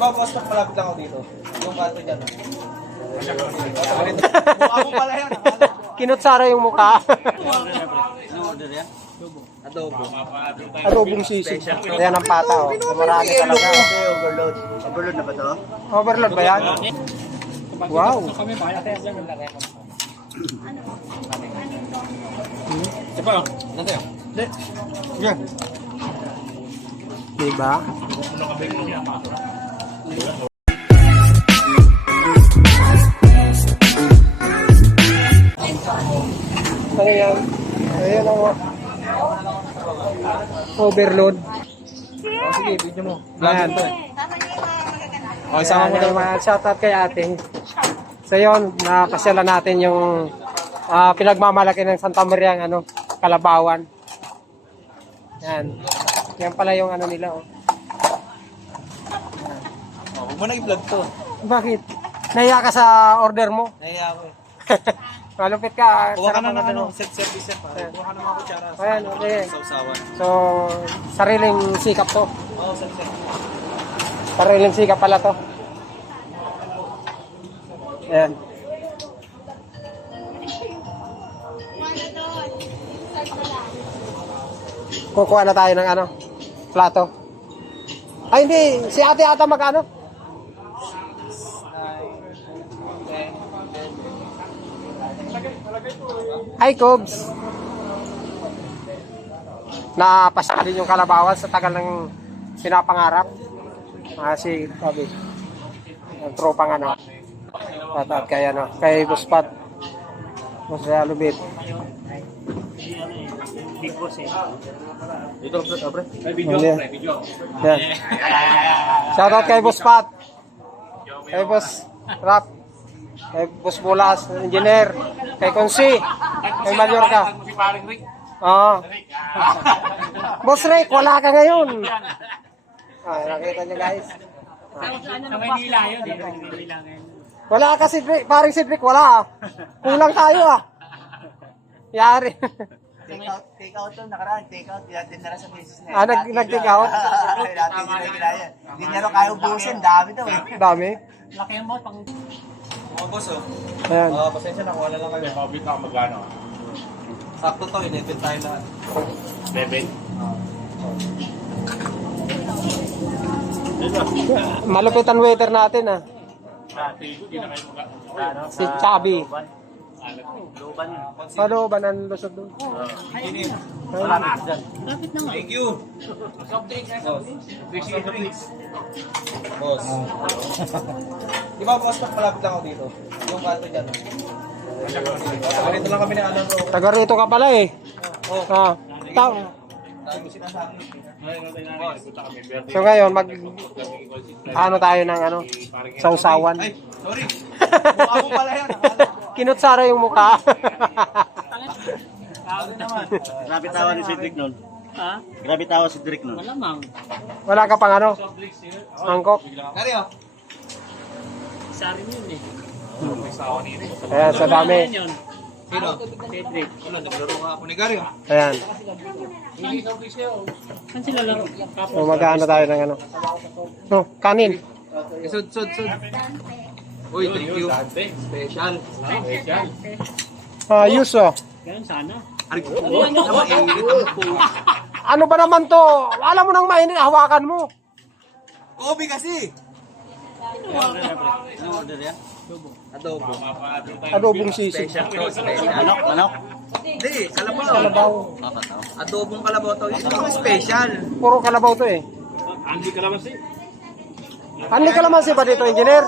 ba, boss, malapit lang ako dito. Yung kanto dyan. Mukha mo pala yan. ko. Kinutsara yung mukha. Ano order yan? Adobo. Adobong sisig. Ayan ang pata, oh. Marami talaga. overload. Overload na ba to? Overload ba yan? Wow. Yan. Diba? Ano yan? Ayan ang overload. Oh, sige, video mo. Ayan. Oh, Sama mo naman. Shoutout kay ate. So yun, napasyalan natin yung ah, pinagmamalaki ng Santa Maria ang ano, Kalabawan. Yan. Yan pala yung ano nila. Oh. Mo na i-vlog to. Bakit? Nahiya ka sa order mo? Nahiya ako eh. Malupit ka. Kuha ka na ng ano, mo. set service yan pare. Kuha ka ng mga kutsara. Ayan, okay. Sausawan. So, sariling sikap to. Oo, oh, set set. Sariling sikap pala to. Ayan. Kukuha na tayo ng ano, plato. Ay hindi, si ate ata magkano? Hi, Cobs. Napasya din yung kalabawan sa tagal ng pinapangarap. Ah, si Bobby. Ang tropang ano. At, at kay ano, kay Buspat. Jose Alubit. Dito, pre. pre. Video, video. Yan. Shoutout kay Boss Pat. Kay Boss Rap. Kay Boss Bulas, engineer. Kay Konsi. Kay Mallorca. Oo. Boss Rick, wala ka ngayon. Ah, nakita niyo guys. Sa Maynila yun, eh. Wala ka si Rick, paring si Rick, wala ah. Kulang tayo ah. Yari. Take out, take out to, nakaraan. Take out, yan din na sa business na Ah, nag- nag-take out? Dati nila ginaya. Hindi rin kaya ubusin, dami to eh. Dami. Laki yan boss, pang Mga boss oh. Ayan. Ah, pasensya na, kuha na lang kayo. Pabit ako magkano? Sakto to, inipit tayo lahat. Beben? Malupit ang waiter natin ah. Dati, hindi na kayo magkano. Si Chabi. Luban. Palooban ang lusog doon. Inip. Lapit na nga. Thank you. Boss. Appreciate it. Boss. Di ba, boss, malapit lang ako dito. Yung kanto dyan. Ganito lang kami na ano, bro. Taga rito ka pala eh. Oh, Ah, ta- tayo sinasabi. Boss. Punta kami, birthday. so ngayon mag ano tayo ng ano sausawan. Ay, sorry. Mukha mo pala yan. Kinutsara yung mukha. Grabe tawa ni Cedric nun. Ha? Grabe tawa si Cedric nun. Malamang. Wala ka pang ano? Oh. Isa rin yun eh. Ayan, sa dami. Ano yun? Sino? Cedric. Wala, naglaro nga ako ni Gary oh. Ayan. Saan sila laro? So mag-ano tayo ng ano. No, kanin. Sud, sud, sud. Uy, thank you. Special. Ah, yuso. Ganun sana. Ay, ko. Naman, init ang po. Ano ba naman to? Alam mo nang mainit, hawakan mo. Kobe kasi. Ano? Adobo. Adobong sisig. Manok, manok. Hindi, kalabaw. Kalabaw. Adobong kalabaw to. Ito ang special. Puro kalabaw to eh. Andy Kalamansi? Anli kalamansi ba dito, engineer?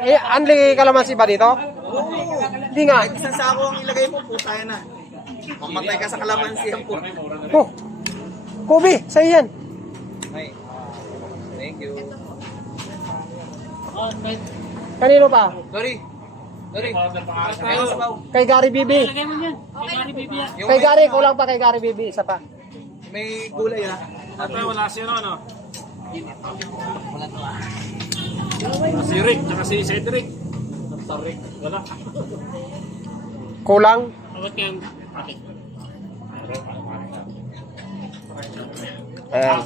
Eh, anli kalamansi ba dito? Hindi nga. Kahit isang sako ang ilagay mo, puta yan na. Mamatay ka sa kalamansi ang po. Oh, Kobe, sa'yo yan. Ay, thank you. Kanino pa? Sorry. Sorry. Kay Gary Bibi. Lagay mo yan. Kay may, Gary, kulang pa kay Gary Bibi. Isa pa. may gulay ah. At wala si ano, ano? Si Rick, tsaka si Cedric. Sa Rick, wala. Kulang. Awat kayang pakit. Ayan.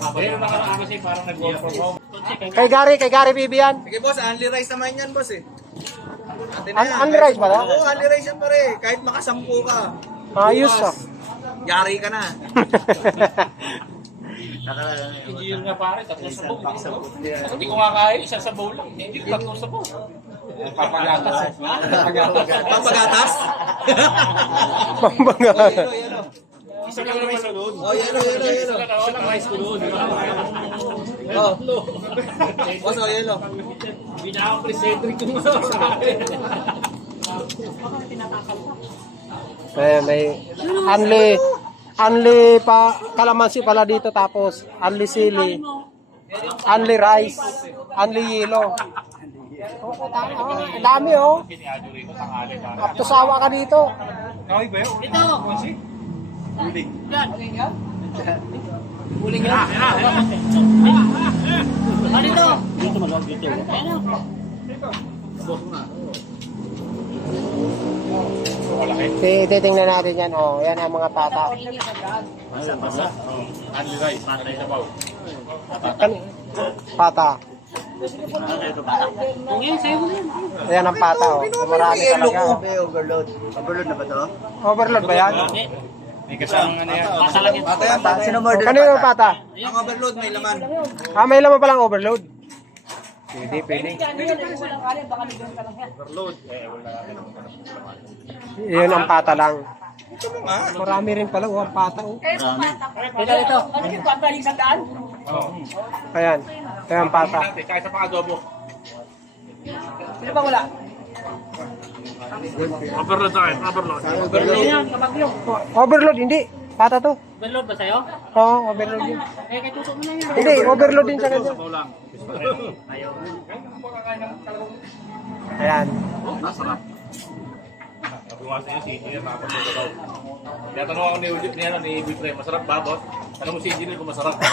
Kay Gary, kay Gary Bibi yan. Sige boss, only rice naman yan boss eh. Un- only rice ba? Oo, only rice yan pare. Kahit makasampu ka. Ayos ah. Yari ka na. Engineer nga pare, tatlong sabaw. Hindi ko nga kaya, isang sabaw lang. Hindi, tatlong sabaw. Papagatas. Pambaga. Yelo, yelo. Isa lang naman sa doon. Oh, yelo, yelo, yelo. Isa lang rice ko doon. Oh. Oh, yelo. Hindi na ako pre-centric kung sa akin. May, may only only pa kalamansi pala dito tapos only sili. Only rice. Only yelo. Oh, ang dami oh. Apto sawa ka dito. Dito malawag dito. Ti- Titingnan natin yan oh. Yan ang mga pata. Only rice, patay sabaw. Kan pata. Ayan ang pata oh. Marami talaga. oh. overload. Overload na ba to? Overload ba yan? May kasamang ano yan. Pata yan, pata. Sino murder? Kanino yung pata? Ang overload may laman. Ah, may laman palang overload. Pwede, pwede. Yun ang pata lang. Marami rin pala, oh, ang pata. Oh. Ayan, ayan ang pata. Kahit sa pang-adobo. Overload tayo, overload. Overload, hindi. Pata to. Download ba sa'yo? Oo, overload yun. Eh, kay tuto mo na yan. Hindi, overload din sa kanya. Sabaw lang. Ayan. Masarap. Nabuwasan yung si engineer, nakapag sabaw. Kaya tanong ako ni Ujit niya, ni Bifre, masarap ba, boss? Tanong mo si engineer kung masarap.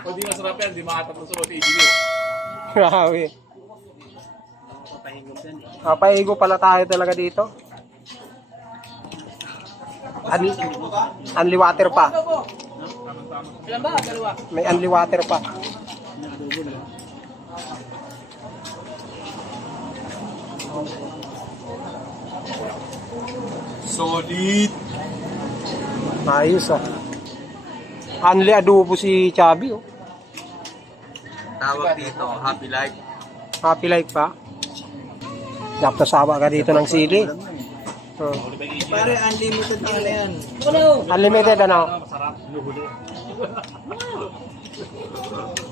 Kung di masarap yan, di makatapos sa si engineer. Grabe. Ah, paigo pala tayo talaga dito. An unli water pa. Ilan ba? Dalawa. May unli water pa. Solid. Ayos ah. Unli adobo si Chubby oh. Tawag dito, happy life. Happy life pa. Yapto sawa ka dito ng sili. Oh. Pare, unlimited na yan. Unlimited ano?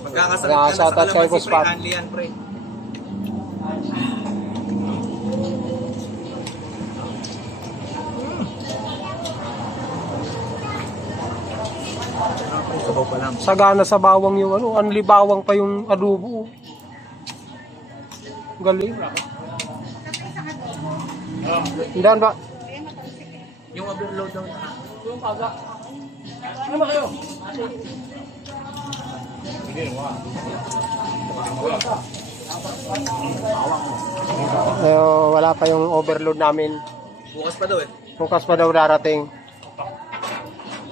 Magkakasakit Yeah, ka na sa kalamansi, pre. Unli yan, pre. Sabaw pa lang. Sagana sa bawang yung ano, unli bawang pa yung adobo. oh. Galing. Hindan ba? Yung overload daw. Eh, wala pa yung overload namin. Bukas pa daw eh. Bukas pa daw darating.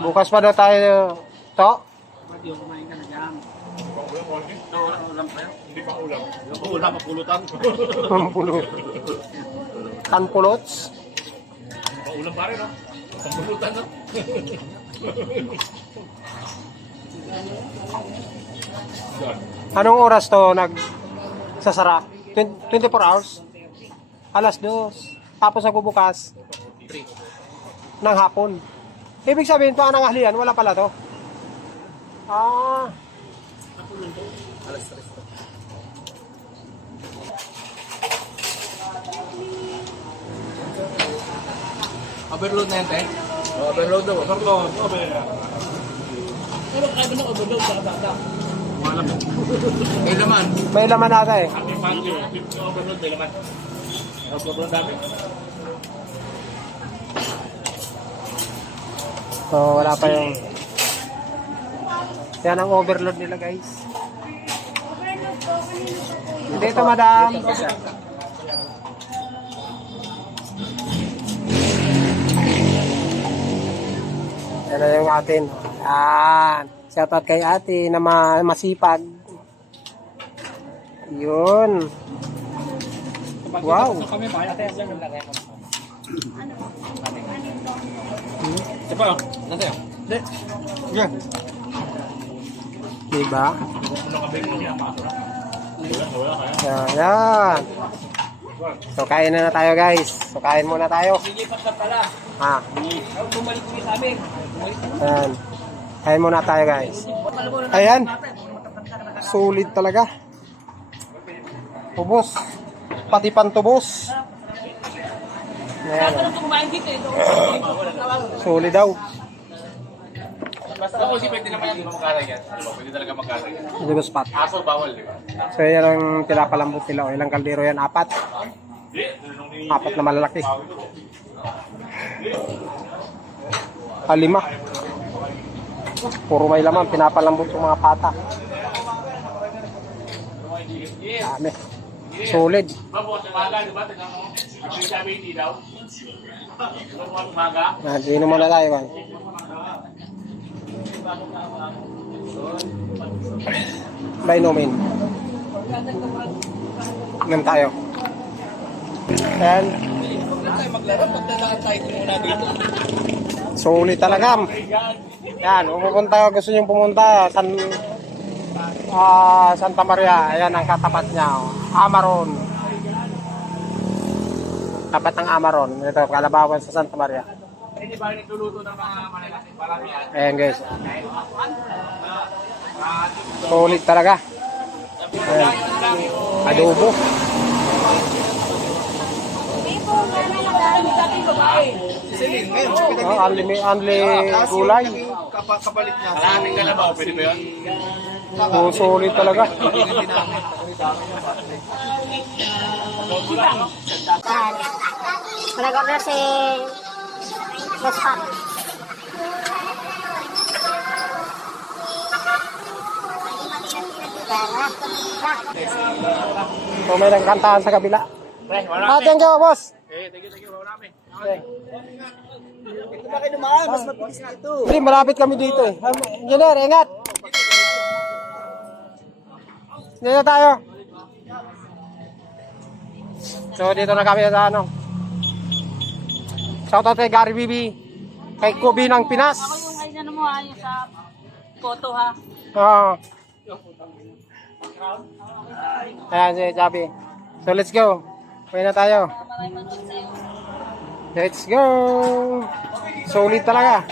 Bukas pa daw tayo to. Hindi pa ulam. Ulam, mapulutan. Pulot. Kanpulots. Paulam pa rin, no? Pagpulutan, no? Anong oras to nag sasara? 20 24 hours? Alas 2. Tapos nagbubukas ng hapon. Ibig sabihin pa ang ahlian, wala pala to. Ah, Overload na yan, te? Overload daw. Overload. Overload. Pero kaya na overload sa bata. Wala mo. May laman. may laman nata eh. Ang impante, yung overload, may laman. Overload dami. So, wala pa yung... Yan ang overload nila guys. Dito madam. Yan na yung atin. Yan. Shoutout kay ate na ma- masipag. Yun. Wow. Kami? Yeah. Diba? Kami kaya. Yan. So, kain na na tayo guys. So, kain muna tayo. Lilipat na pala. Ha. Ay, Bumalik ulit sa amin. Ayan. Kain muna tayo guys. Ayan. Solid talaga. Tubos. Pati pantubos. Ayan. Solid daw. Basta ako si pwede naman? Di ba? Pwede talaga magkarag yan. Tubos pat. Aso, bawal, di ba? So, yan ang pinapalambot nila. O, ilang kaldero yan? Apat. Hindi. Apat na malalaki. Ah, lima. Puro may laman. Pinapalambot yung mga pata. Dami. Solid. Ba, bukas umaga, di ba? Tignan mo. Muna tayo. No mean. Inom tayo. Yan. tayo maglaro. Magdadaan tayo muna dito. Solid talaga. Yan, pupunta, gusto nyo pumunta, San, ah, Santa Maria, ayan ang katapat niya. oh. Amaron. Tapat ng Amaron. Ito, Kalabawan sa Santa Maria. Hindi? Ayan guys. Solid talaga. Ayan. Adobo. Oh, only, only gulay. Kapa- Kapalit niya. Kalahating kalabaw, pwede ba yun? Oh, solid talaga. Nag-order si Boss Pat. So, may nagkantahan sa kabila. Ah, thank you, boss. Eh, thank you, thank you. Namin. Okay. Ito na kayo dumaan. Mas mabilis na ito. Hindi, malapit kami dito eh. Um, Engineer, ingat. Dito tayo. So, dito na kami sa ano. Shoutout kay Gary Bibi. Kay Kubi ng Pinas. Ako yung ay ano mo ha, yung sa photo ha. Oo. Ayan si Chabi. So, let's go. Uwi na tayo. Let's go! Solid talaga.